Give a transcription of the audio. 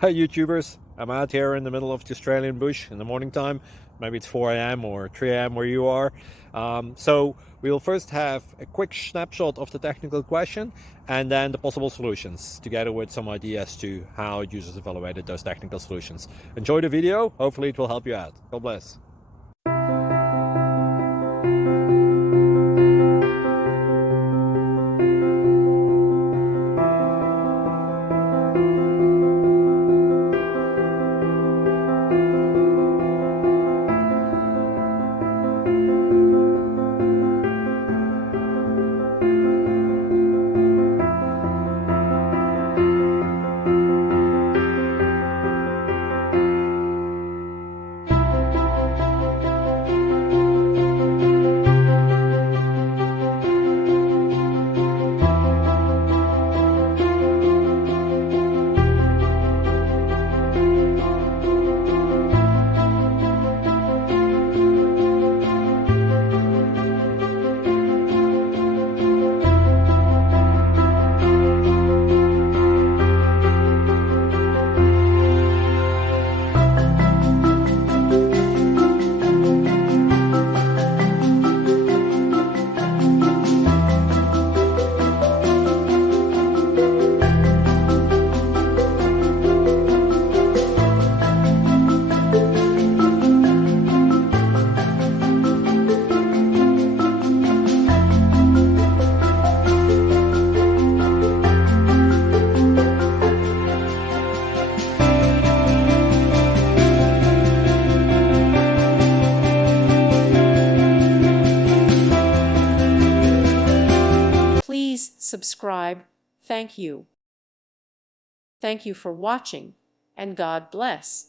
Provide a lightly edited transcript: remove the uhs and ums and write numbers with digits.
Hey YouTubers, I'm out here in the middle of the Australian bush in the morning time. Maybe it's 4 a.m. or 3 a.m. where you are. So we'll first have a quick snapshot of the technical question and then the possible solutions, together with some ideas to how users evaluated those technical solutions. Enjoy the video, hopefully it will help you out. God bless. Please subscribe. Thank you. Thank you for watching, and God bless.